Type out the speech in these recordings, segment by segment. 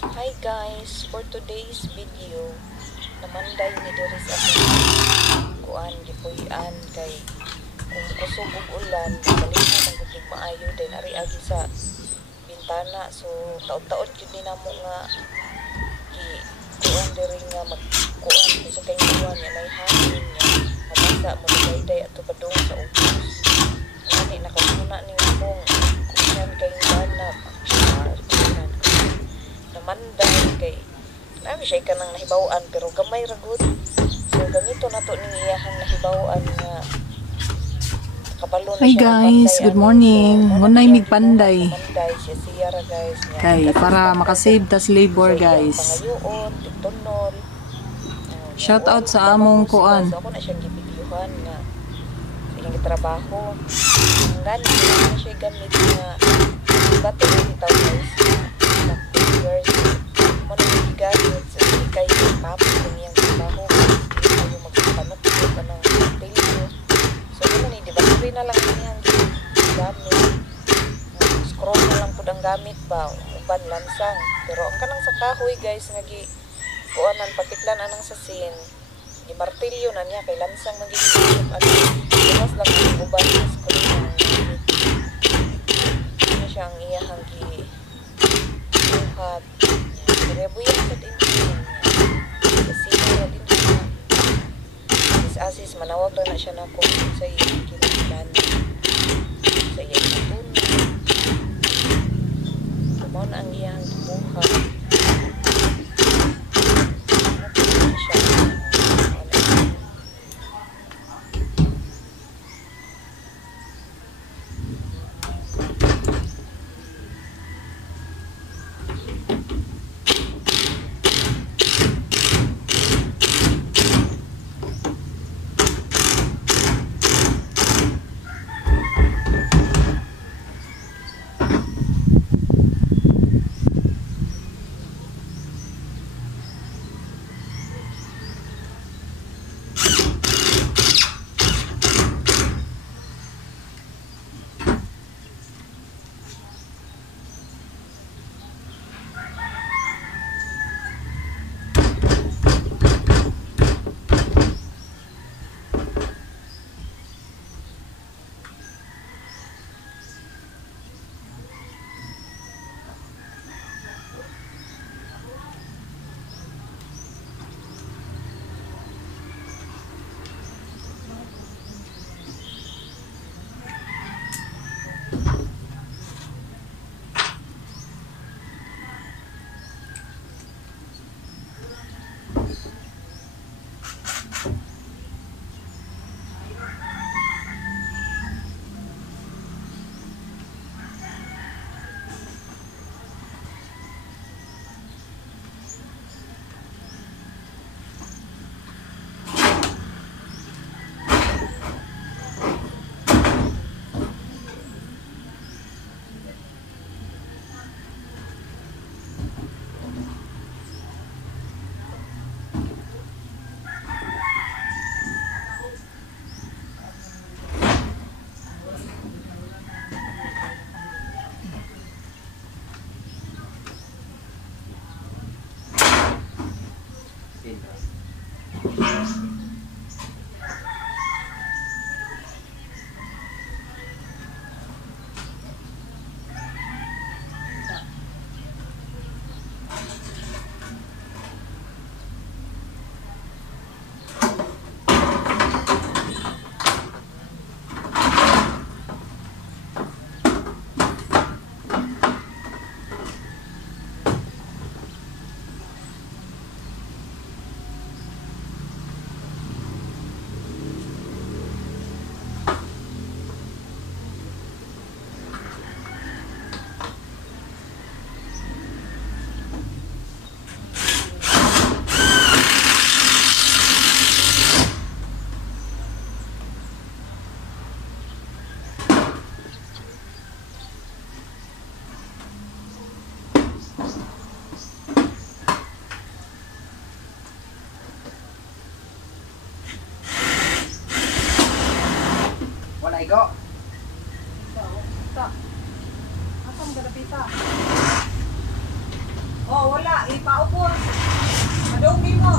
Hi guys, for today's video, namanday ni diri sa kuan gipuy-an kay kung kusog og ulan, balihan ang gutig maayo din ari agi sa bintana. So taon-taon gyud ni namo nga gi kuan diri nga magkuan sa kay kuan nga may hangin nga mabasa mo dayday ato padung sa ubos. Ani nakasuna ni mong kuan kay banap namanday kay nami siya ka nang nahibawan pero gamay ra gud. So ganito nato ning iyahang nahibawan nga kabalo na Hi siya guys, good morning. Munay mig panday. Namanday siya ra guys nga Kay para makasave tas labor guys. pangayoon tigtunol. Shout out sa among kuan. So ako na siya gibidyuhan nga ilang trabaho. Ang ganit na siya gamit nga bato ni tao guys. Years mo na gamit sa kay tapos niyang trabaho. Ayaw magpapanot ko ka ng pilyo. So yun ni di ba free na lang niyang gamit. Scroll na lang pud ang gamit ba uban lansang. Pero ang kanang sa kahoy guys nga gi kuanan pakitlan anang sa sin. Di martilyo na niya kay lansang magiging ano mas lang ang uban sa scroll na gamit. Ano siya ang iyahang gi buhat. Kaya buyan sa din niya. Kasi na din siya. Asis manawag na siya na kung sa iyong kinikilan. Sa iyong natunan. Kumaw na ang iyang buhat. Oh, wala. Ipaubos. Madumi mo.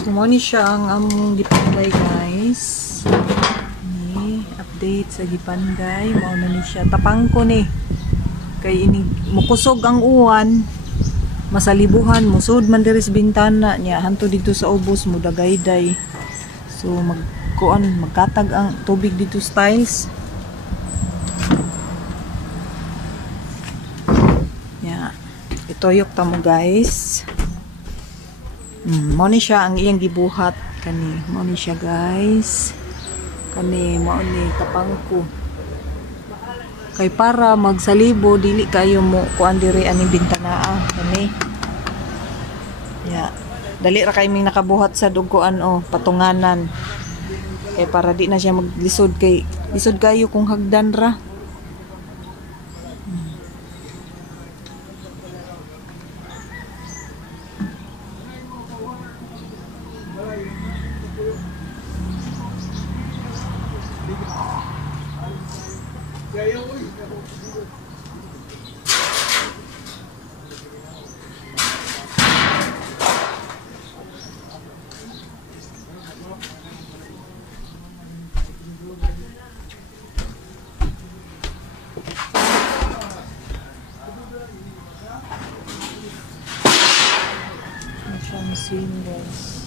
So, mo ni siya ang among gipanday, guys. Ni update sa gipanday. Mao na ni siya. Tapang ko ni. Kay ini mukusog ang uwan. Masalibuhan. Musud man diri sa bintana niya. Hanto dito sa ubos. Mudagayday. So, magkatag ang tubig dito sa tiles. Yeah. Itoyok ta mo, guys. Mo ni siya ang iyang gibuhat kani. Mo ni siya, guys. Kani mo ni kapangko. Kay para magsalibo dili kayo mo kuan diri ani bintana kani. Ya. Dali ra kay ming nakabuhat sa dugoan patunganan. Kay para di na siya maglisod kay lisod kayo kung hagdan ra. Scene, guys.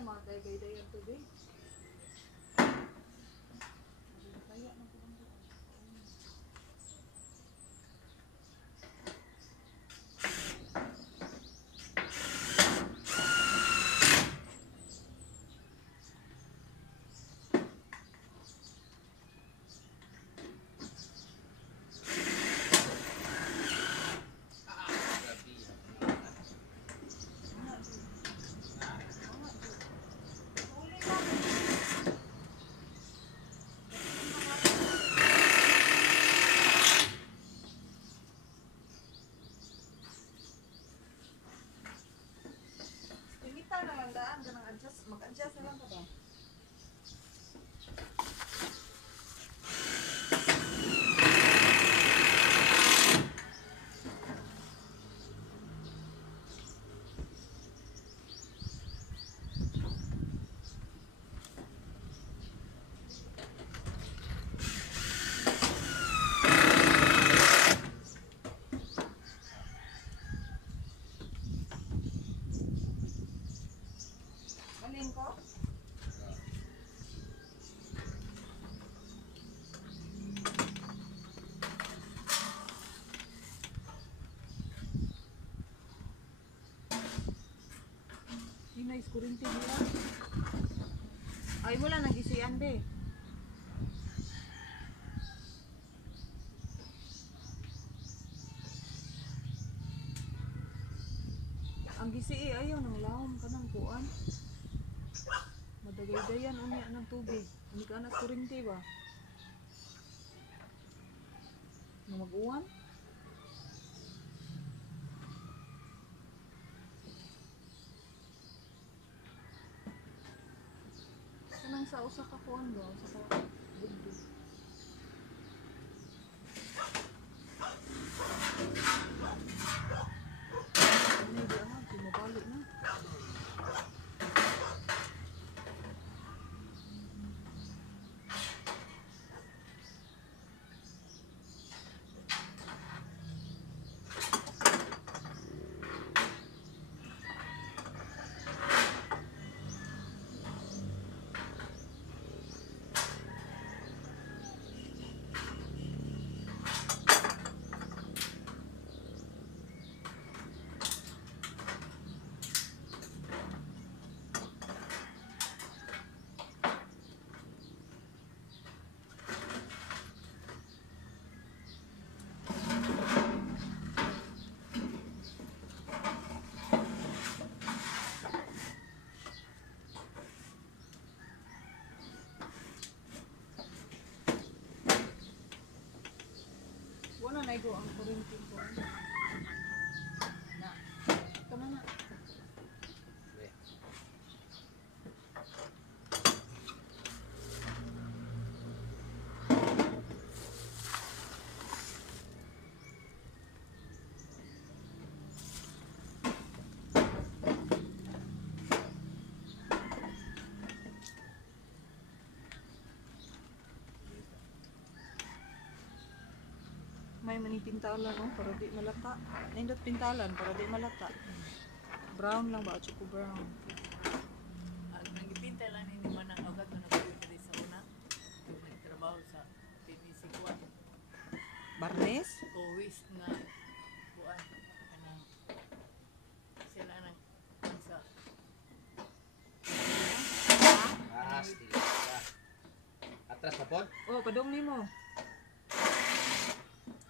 sa mga gay-gay tubig. Kaya na po lang doon. Limita na lang daan, ganang adjust, mag-adjust na lang ka ba? Maling ko? Nice kurinti nila. Ay, wala nang gisian be. Ang gisi ayaw nang lahom ka ng kuan. Madagay-dayan unya ng tubig. Hindi ka na kurinti ba? Mag-uwan? Kanang sa usa ka kuan ba? Usa ka bugdo. Ano ba ha? Tumabalik na. Wala na igo ang kurinti ko. Na. Tama na. May manipintalan no para di malata. Nindot pintalan para di malata. Brown lang ba? Choco brown. Nagipinta lang ni man ang agad na nagpipili sa una. Yung nagtrabaho sa PVC kuwan. Barnes? Always na kuwan. Kanang sila nang sa Still. Atras pa pod? Oh, padong nimo.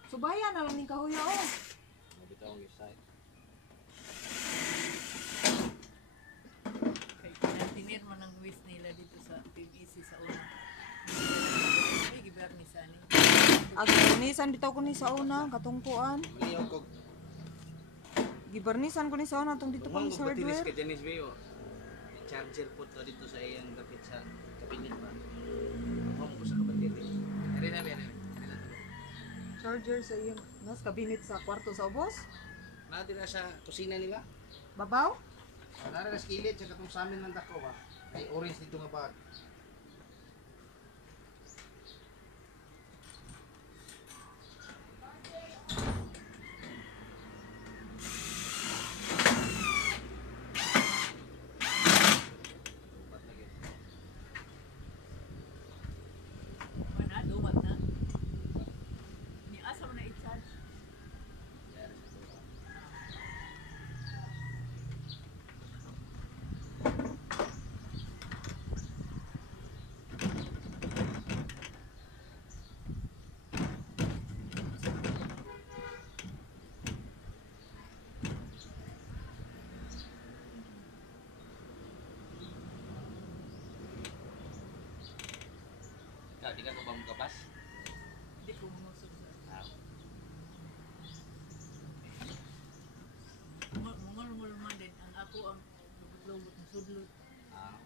Subaya na lang ni kahuya oh. Mabitaw ang side. kay kinantinir man ang waste nila dito sa PVC sa una. Ay, gibernis ani. Gibarnisan bitaw ko ni sa una katungkuan. Maliw ko. Gibarnisan ko ni sa una tong dito pa Tumang sa ko batilis hardware. ka Janice Veo. Charger po to dito sa iyang dapit sa kabinet ba. Home ko sa kabinet. Ari na ba? Charger sa iyang nas kabinet sa kwarto sa ubos. Nadi na sa kusina nila. Babaw? Nara na skillet sa katong sa amin ng dako ba. Ay orange dito nga bag. di ka ba magkabas? Hindi ko musog sa. Ah, Mungol-mungol man din. Ang ako ang lubot na sudlot. ah.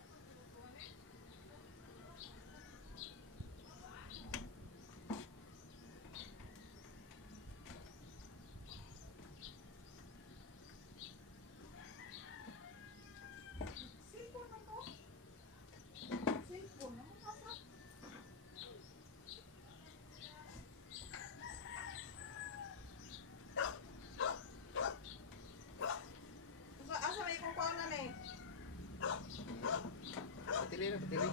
Asa may kukuha na eh? Patili na, patili.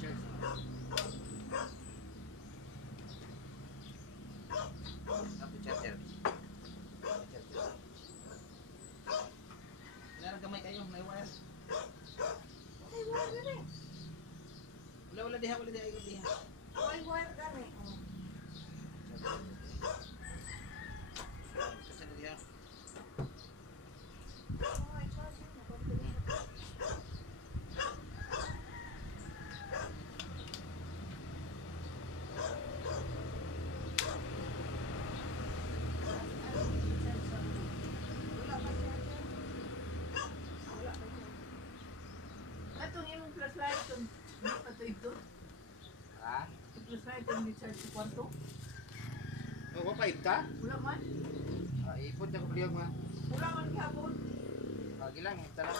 Cheers. Apa charger? Charger. Meron gamay kayo, may wire. Wala diha, ikot diha. May wire gani. Kasi na diha. Atong imong flashlight itong ato ito. Ha? Yung flashlight itong di-charge sa kwarto. Oh, mapait ka? Wala man. Ah, ipod na ko bliyog ma. Wala man gihapon. Ah, gilang, ito lang.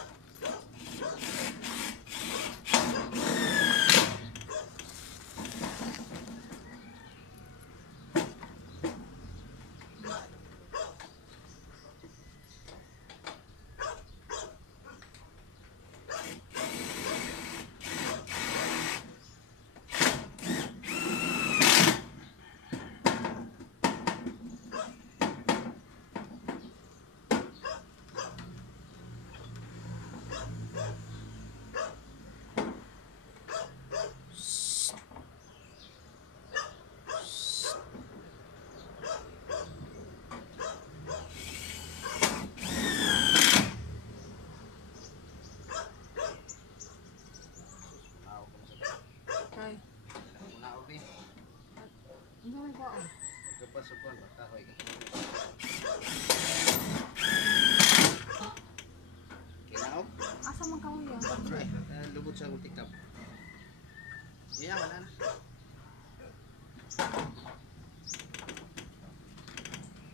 Kay. Una ko ni. Ano may kuhaan? Magkapasupon, batahoy ka. Kinaog? Asa man kahoy yan? Lubot sa ultik tab. Iya, wala na.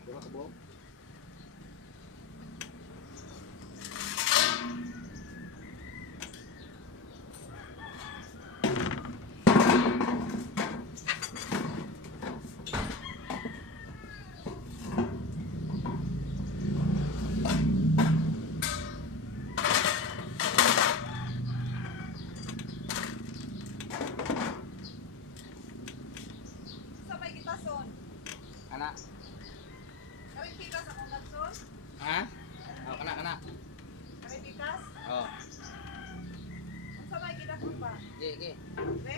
Dua ka buo? Sa may gitason. Anak. Kami pitas akong gatson. Ha? Oh, kana. Kami pitas. Oh. Sa may gitason ba? Ge. Be?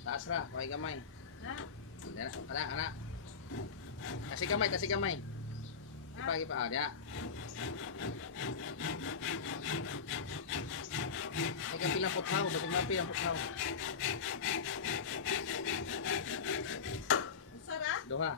Taas ra, may gamay. Ha? Kana. Kasi gamay. Ipa, dia. Ay ka pilang puthaw, bating mapi ang puthaw. Usara? Duha.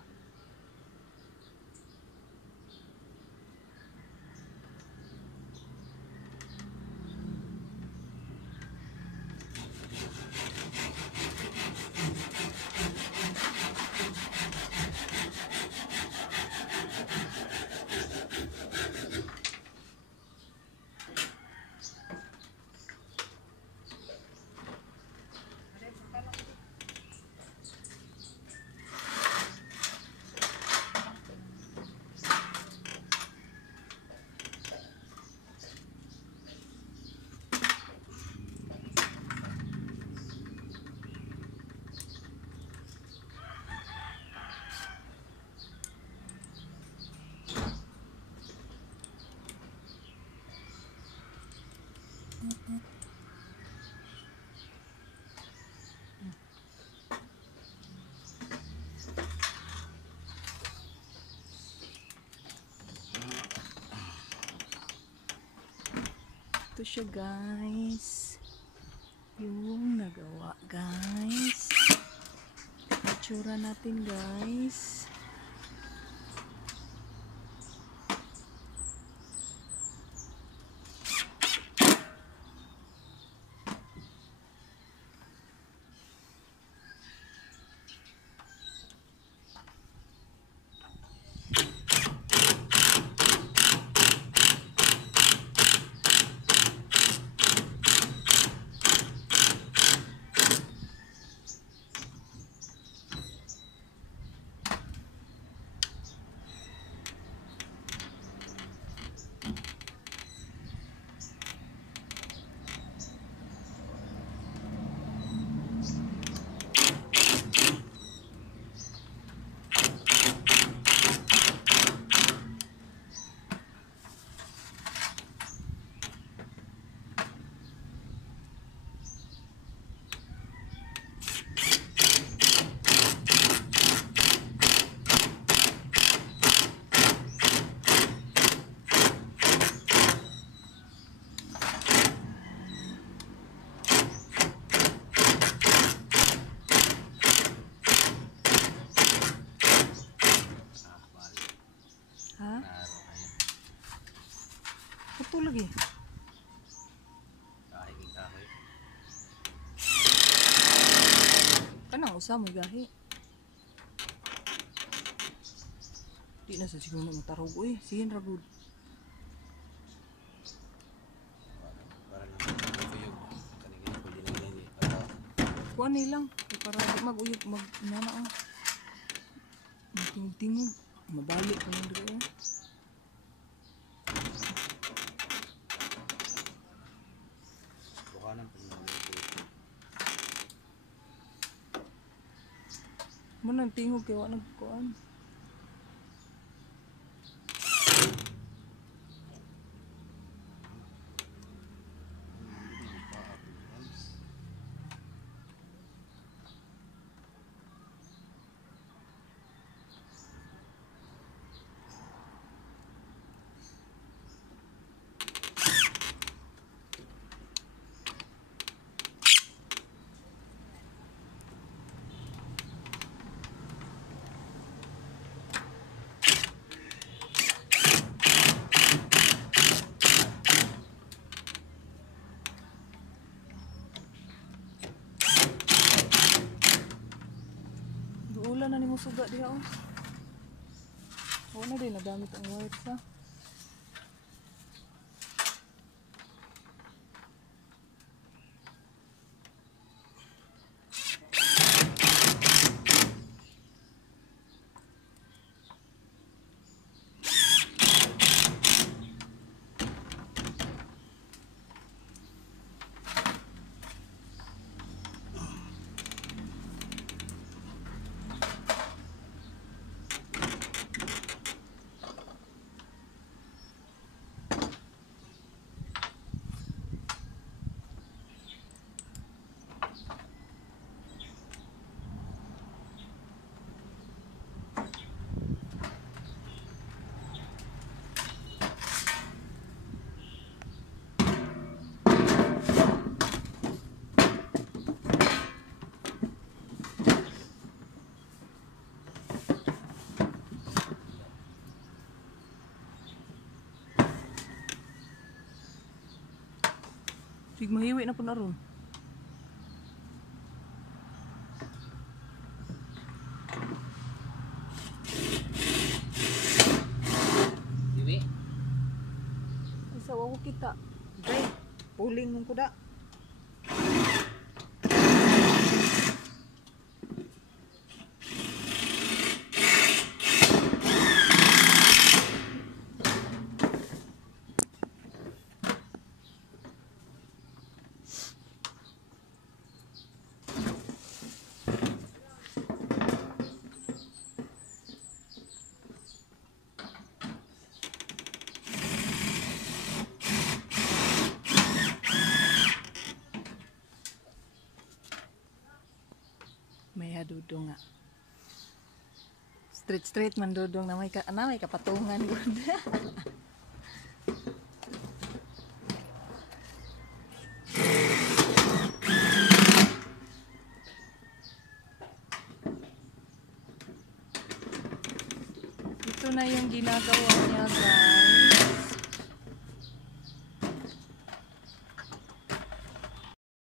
ito siya guys. Yung nagawa guys. Itsura natin guys. Ha? Ito lagi. Kahoy. Kanang usa mo gahi. Di na sa siguro matarog. Uy, sihin ragod. Para lang uyog. Kanina pwede na hindi. Kuha nilang. Para di mag-uyog. Mag-nana. Tingog-tingog. Mabalik ka lang dito. Bukanan pa naman ito. Muna tingog kaya wala nagkuhan. Ulan na ni mo suga diha oh. Oo na din nagamit ang wire sa. Sig mahiwi na po na ron. Diwi? Isa wako kita. Day, puling mong kuda. May hadudong nga. Straight man dudong na may kapatungan gud. na yung ginagawa niya, guys.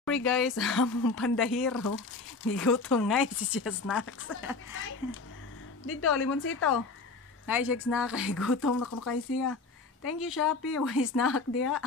Sorry guys, among pandahiro. Gigutom nga si siya snacks. Dito, limonsito. Nga siya snack. Gutom na ko kay siya. Thank you, Shopee. Way snack dia.